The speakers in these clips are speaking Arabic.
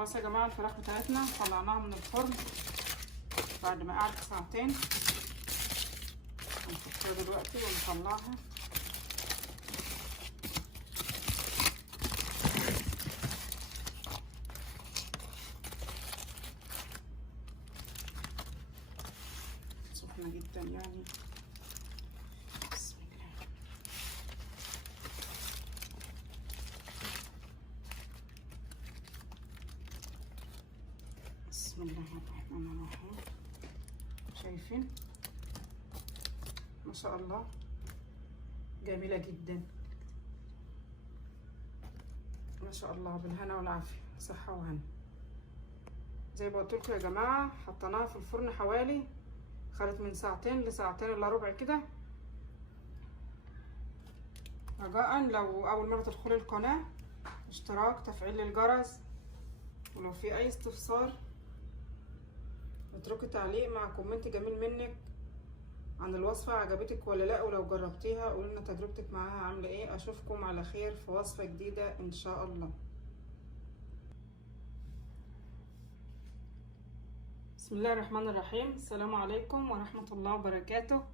خلاص يا جماعه الفراخ بتاعتنا طلعناها من الفرن بعد ما قعدت ساعتين. هنحطها دلوقتي ونطلعها. سخنه جدا يعني. بسم الله. بسم الله الرحمن الرحيم. شايفين ما شاء الله جميله جدا ما شاء الله. بالهنا والعافيه، صحه وهنا. زي ما قلت لكم يا جماعه حطيناها في الفرن حوالي خدت من ساعتين لساعتين الا ربع كده. رجاء لو اول مره تدخلي القناه اشتراك، تفعيل الجرس، ولو في اي استفسار اتركي تعليق مع كومنت جميل منك عن الوصفه عجبتك ولا لا، ولو جربتيها قولي لنا تجربتك معاها عامله ايه. اشوفكم على خير في وصفه جديده ان شاء الله. بسم الله الرحمن الرحيم. السلام عليكم ورحمه الله وبركاته.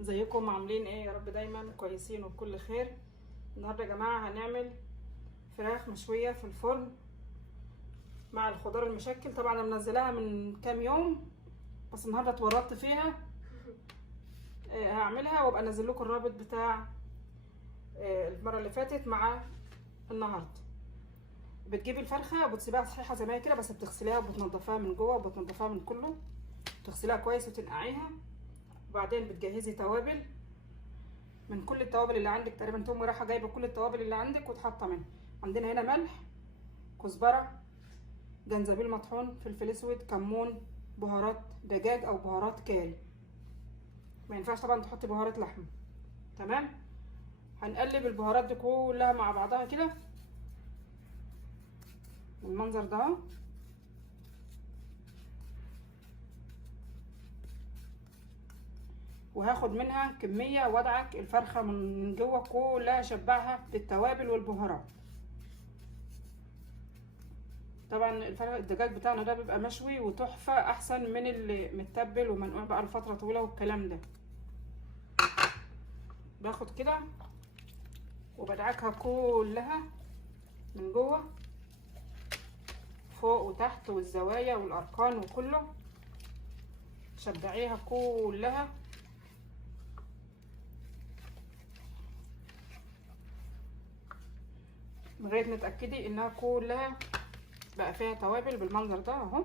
ازيكم عاملين ايه؟ يا رب دايما كويسين وبكل خير. النهارده يا جماعه هنعمل فراخ مشويه في الفرن مع الخضار المشكل. طبعا انا منزلاها من كام يوم بس النهارده اتورطت فيها. هعملها وابقى انزل لكم الرابط بتاع المره اللي فاتت مع النهارده. بتجيبي الفرخه وبتسيبيها صحيحه زي ما هي كده، بس بتغسليها وبتنضفيها من جوه وبتنضفيها من كله، تغسليها كويس وتنقعيها. وبعدين بتجهزي توابل من كل التوابل اللي عندك تقريبا. تقومي رايحه جايبه كل التوابل اللي عندك وتحطها منها. عندنا هنا ملح، كزبره، جنزبيل مطحون، فلفل اسود، كمون، بهارات دجاج او بهارات كاري. ما ينفعش طبعا تحطي بهارات لحمه. تمام. هنقلب البهارات دي كلها مع بعضها كده بالمنظر ده اهو. وهاخد منها كميه وادعك الفرخه من جوه كلها، اشبعها بالتوابل والبهارات. طبعا الدجاج بتاعنا ده بيبقى مشوي وتحفه، احسن من اللي متبل ومنقوع بقى لفتره طويله والكلام ده. باخد كده وبدعكها كلها من جوه فوق وتحت والزوايا والاركان وكله، شبعيها كلها لغايه ما تتاكدي انها كلها بقى فيها توابل بالمنظر ده اهو.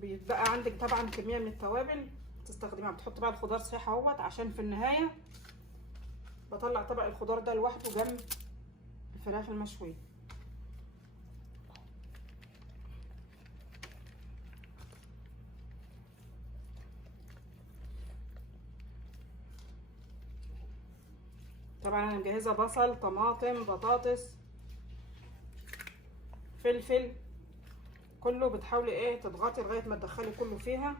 بيتبقى عندك طبعا كميه من التوابل تستخدميها. بتحط بقى الخضار صحيح اهوت، عشان في النهايه بطلع طبق الخضار ده لوحده جنب الفراخ المشويه. طبعا انا مجهزه بصل، طماطم، بطاطس، فلفل، كله بتحاولي ايه تضغطي لغايه ما تدخلي كله فيها.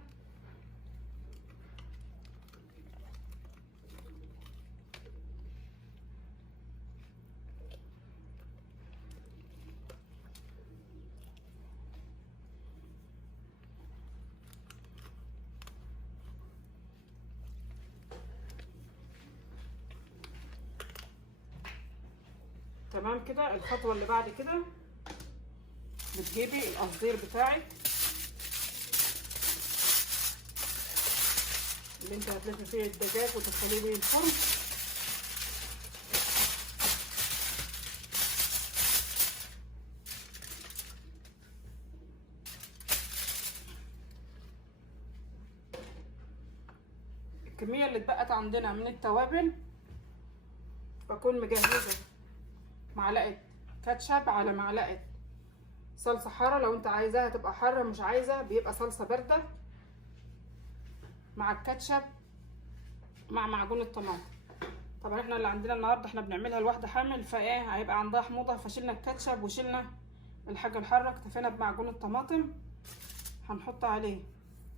تمام كده. الخطوه اللي بعد كده بتجيبي القصدير بتاعك اللي انت هتلفي فيه الدجاج وتدخليه بيه الفرن. الكميه اللي اتبقت عندنا من التوابل بكون مجهزه معلقه كاتشب على معلقه صلصه حاره. لو انت عايزاها تبقى حاره، مش عايزه بيبقى صلصه بارده، مع الكاتشب مع معجون الطماطم. طبعا احنا اللي عندنا النهارده احنا بنعملها لواحده حامل، فايه هيبقى عندها حموضه، فشلنا الكاتشب وشلنا الحاجه الحاره، اكتفينا بمعجون الطماطم. هنحط عليه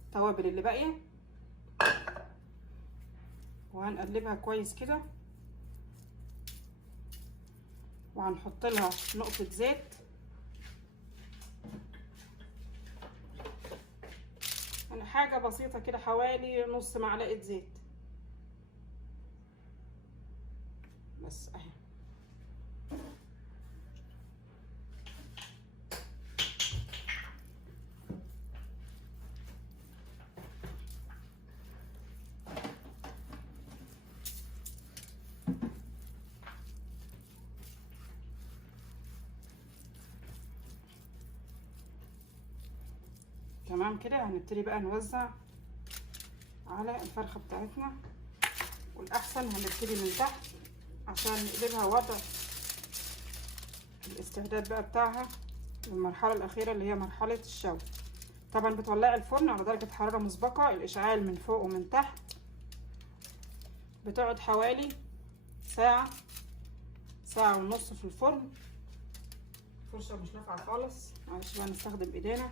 التوابل اللي باقيه وهنقلبها كويس كده. وهنحط لها نقطة زيت، يعني حاجة بسيطة كده، حوالي نص معلقة زيت بس اهي. تمام كده. هنبتدي بقى نوزع على الفرخة بتاعتنا، والأحسن هنبتدي من تحت عشان نقلبها وضع الاستعداد بقى بتاعها للمرحلة الأخيرة اللي هي مرحلة الشوي. طبعا بتولعي الفرن على درجة حرارة مسبقة، الإشعال من فوق ومن تحت. بتقعد حوالي ساعة، ساعة ونص في الفرن. الفرشة مش نافعة خالص، معلش بقى نستخدم ايدينا.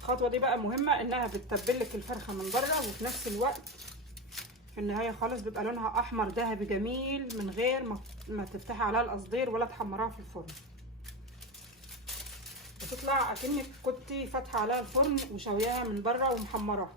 الخطوة دي بقى مهمة، انها بتتبلك الفرخة من بره، وفي نفس الوقت في النهاية خالص بيبقى لونها احمر ذهبي جميل من غير ما تفتحي عليها القصدير ولا تحمريها في الفرن. بتطلع اكنك كنتي فاتحة عليها الفرن وشوياها من بره ومحمراها.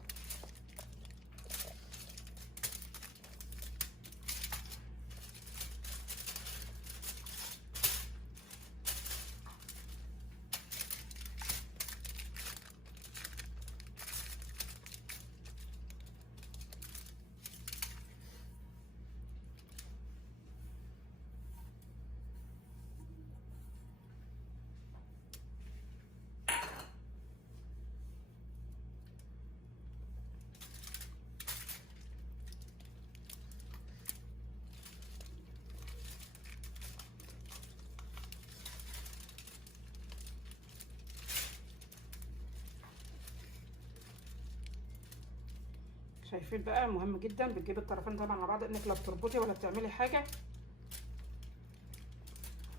شايفين بقى؟ مهم جدا بتجيبي الطرفين طبعا على بعض، انك لا بتربطي ولا بتعملي حاجه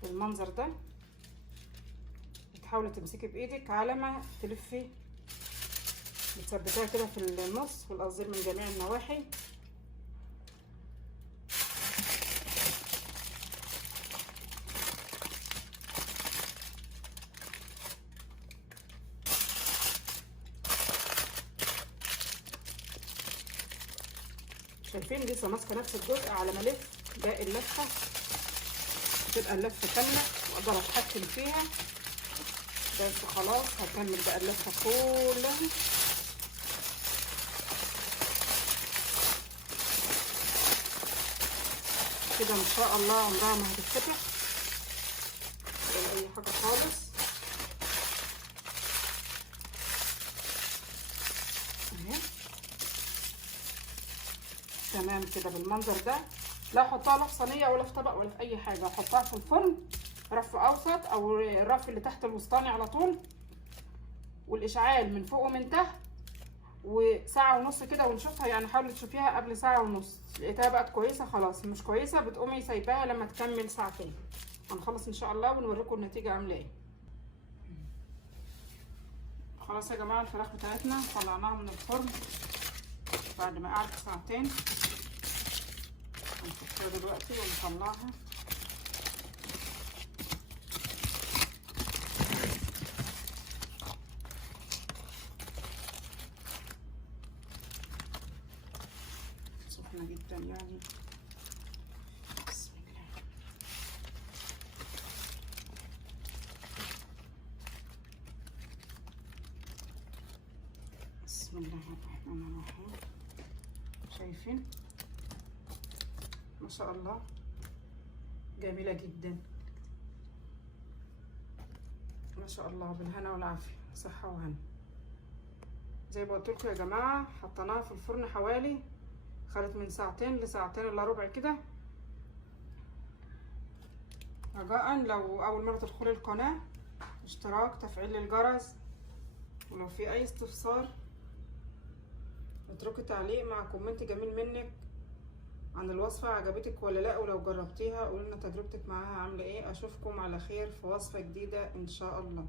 بالمنظر ده. بتحاولي تمسكي بايدك على ما تلفي، بتثبتيها كده في النص والقصدير من جميع النواحي. شايفين لسه ماسكه نفس الجزء، على ما الف باقي اللفه تبقى اللفه كامله واقدر اتحكم فيها. بس خلاص هكمل بقى اللفه كلها. كده ان شاء الله عمرها ما هتتفتح ولا اي حاجه خالص. اهي تمام كده بالمنظر ده. لا احطها لا في صينيه ولا في طبق ولا في اي حاجه، احطها في الفرن رف اوسط او الرف اللي تحت الوسطاني على طول، والاشعال من فوق ومن تحت، وساعه ونص كده ونشوفها. يعني حاولي تشوفيها قبل ساعه ونص، لقيتها بقت كويسه خلاص، مش كويسه بتقومي سايباها لما تكمل ساعتين. هنخلص ان شاء الله ونوريكم النتيجه عامله ايه. خلاص يا جماعه الفراخ بتاعتنا طلعناها من الفرن بعد ما قعدت ساعتين. هنحطها دلوقتي ونطلعها. سخنة جدا يعني. بسم الله. بسم الله الرحمن الرحيم. شايفين ما شاء الله جميلة جدا ما شاء الله، بالهنا والعافية، صحة وهنا. زي ما قلت لكم يا جماعة حطيناها في الفرن حوالي، خدت من ساعتين لساعتين الا ربع كده. رجاء لو اول مرة تدخلي القناة اشتراك، تفعيل الجرس، ولو في اي استفسار اتركي تعليق مع كومنت جميل منك عن الوصفة عجبتك ولا لا، ولو جربتيها قولولنا تجربتك معاها عاملة ايه. اشوفكم على خير في وصفة جديدة ان شاء الله.